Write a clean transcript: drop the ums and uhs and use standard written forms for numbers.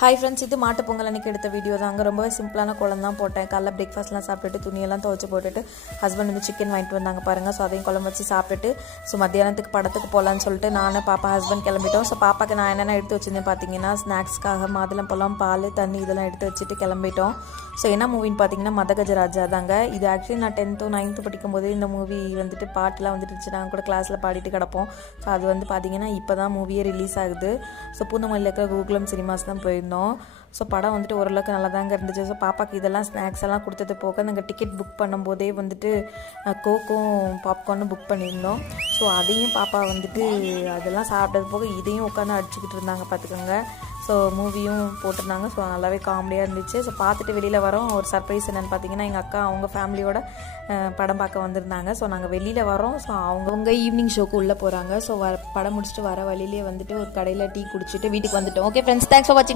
Hi friends, இது மாட்டு பொங்கல் அன்றைக்கி எடுத்த வீடியோ தாங்க. ரொம்பவே சிம்பிளான குழம்பு தான் போட்டேன். காலைல பிரேக்ஃபாஸ்ட்லாம் சாப்பிட்டுட்டு துணியெல்லாம் துவைச்சி போட்டுட்டு ஹஸ்பண்ட் வந்து சிக்கன் வாங்கிட்டு வந்தாங்க பாருங்கள். ஸோ அதையும் குழம்பு வச்சு சாப்பிட்டுட்டு மத்தியானத்துக்கு படத்துக்கு போகலான்னு சொல்லிட்டு நான் பாப்பா ஹஸ்பண்ட் கிளம்பிட்டோம். ஸோ பாப்பாக்கு நான் என்னென்ன எடுத்து வச்சுருந்தேன் பார்த்தீங்கன்னா, ஸ்நாக்ஸ்க்காக மாதுளம்பழம், பால், தண்ணி இதெல்லாம் எடுத்து வச்சுட்டு கிளம்பிட்டோம். ஸோ என்ன மூவின்னு பார்த்தீங்கன்னா மதகஜராஜா தாங்க. இது ஆக்சுவலி நான் 10th 9th படிக்கும்போது இந்த மூவி வந்துட்டு பாட்டெலாம் வந்துட்டு நாங்கள் கூட கிளாஸில் பாடிட்டு கிடப்போம். ஸோ அது வந்து பார்த்தீங்கன்னா இப்போ தான் மூவியே ரிலீஸ் ஆகுது. ஸோ பூந்தமல்லியில் இருக்கிற கோகுலம் சினிமாஸ் தான் போயிருந்தோம். ஸோ படம் வந்துட்டு ஓரளவுக்கு நல்லா தாங்க இருந்துச்சு. ஸோ பாப்பாக்கு இதெல்லாம் ஸ்நாக்ஸ் எல்லாம் கொடுத்தது போக நாங்கள் டிக்கெட் புக் பண்ணும்போதே வந்துட்டு கோக்கும் பாப்கார்னும் புக் பண்ணியிருந்தோம். ஸோ அதையும் பாப்பா வந்துட்டு அதெல்லாம் சாப்பிட்டது போக இதையும் உட்காந்து அடிச்சுக்கிட்டு இருந்தாங்க பார்த்துக்கோங்க. ஸோ மூவியும் போட்டிருந்தாங்க. ஸோ நல்லாவே காமெடியாக இருந்துச்சு. ஸோ பார்த்துட்டு வெளியில் வரோம். ஒரு சர்ப்ரைஸ் என்னென்னு பார்த்தீங்கன்னா, எங்கள் அக்கா அவங்க ஃபேமிலியோட படம் பார்க்க வந்திருந்தாங்க. ஸோ நாங்கள் வெளியில் வரோம். ஸோ அவங்க ஈவினிங் ஷோக்கு உள்ளே போகிறாங்க. ஸோ படம் முடிச்சுட்டு வர வழியிலே வந்துட்டு ஒரு கடையில் டீ குடிச்சிட்டு வீட்டுக்கு வந்துட்டோம். ஓகே ஃப்ரெண்ட்ஸ், தேங்க்ஸ் ஃபார் வாட்சிங்.